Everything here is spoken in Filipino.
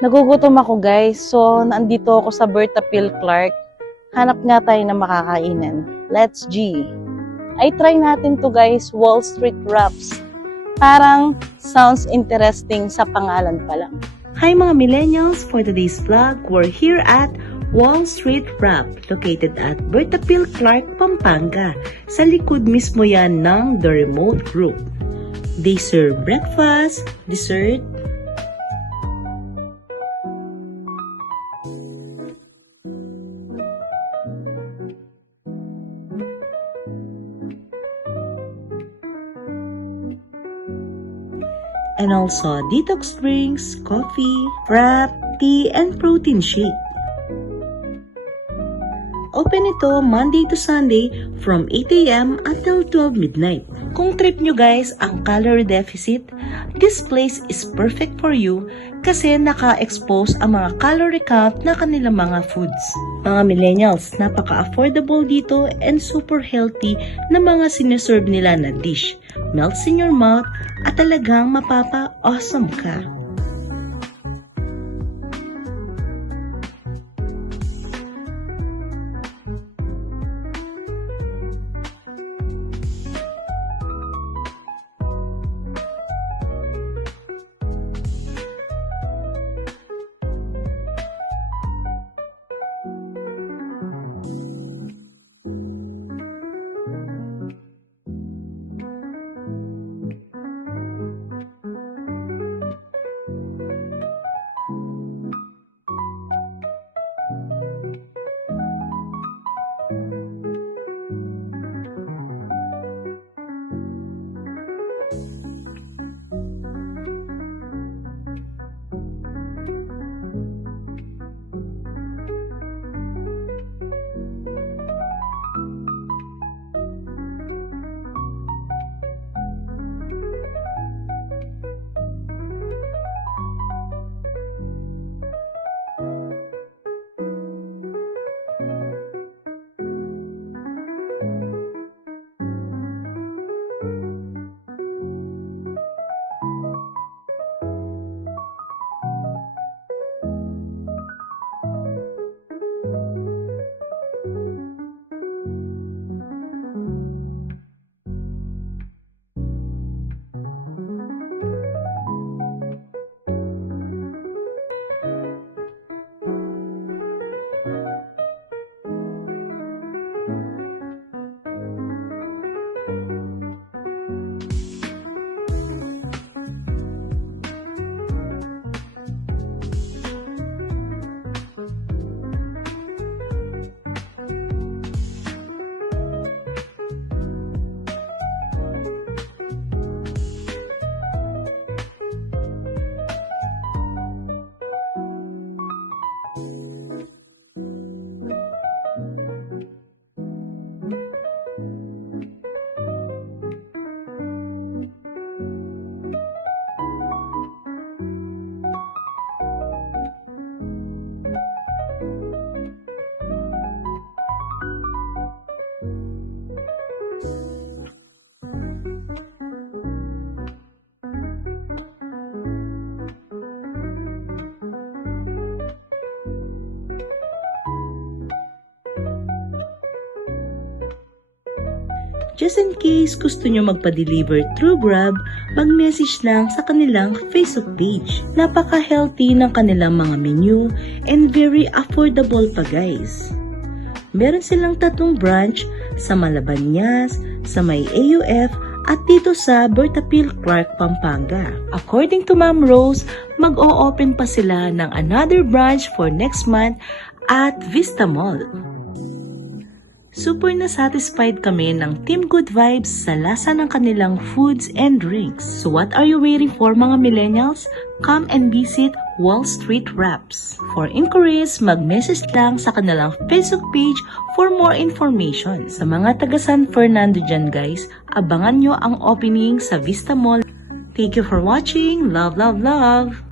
Nagugutom ako guys, so nandito ako sa Berta Phil Clark. Hanap nga tayo ng makakainan. Let's G. Ay try natin to guys, Wall Street Wraps. Parang sounds interesting sa pangalan pa lang. Hi mga millennials! For today's vlog, we're here at Wall Street Wrap, located at Berta Phil Clark, Pampanga. Sa likod mismo yan ng The Remote Group. They serve breakfast, dessert, and also detox drinks, coffee, wrap, tea, and protein shake. Open ito Monday to Sunday from 8 a.m. until 12 midnight. Kung trip nyo guys ang calorie deficit, this place is perfect for you kasi naka-expose ang mga calorie count na kanilang mga foods. Mga millennials, napaka-affordable dito and super healthy na mga sineserve nila na dish. Melts in your mouth at talagang mapapa-awesome ka. Just in case gusto nyo magpa-deliver through Grab, mag-message lang sa kanilang Facebook page. Napaka-healthy ng kanilang mga menu and very affordable pa guys. Meron silang 3 branch sa Malabanyas, sa may AUF, at dito sa Berta Phil Clark, Pampanga. According to Ma'am Rose, mag-o-open pa sila ng another branch for next month at Vista Mall. Super na satisfied kami ng Team Good Vibes sa lasa ng kanilang foods and drinks. So what are you waiting for mga millennials? Come and visit Wall Street Wraps. For inquiries, mag-message lang sa kanilang Facebook page for more information. Sa mga taga San Fernando dyan guys, abangan nyo ang opening sa Vista Mall. Thank you for watching. Love, love, love!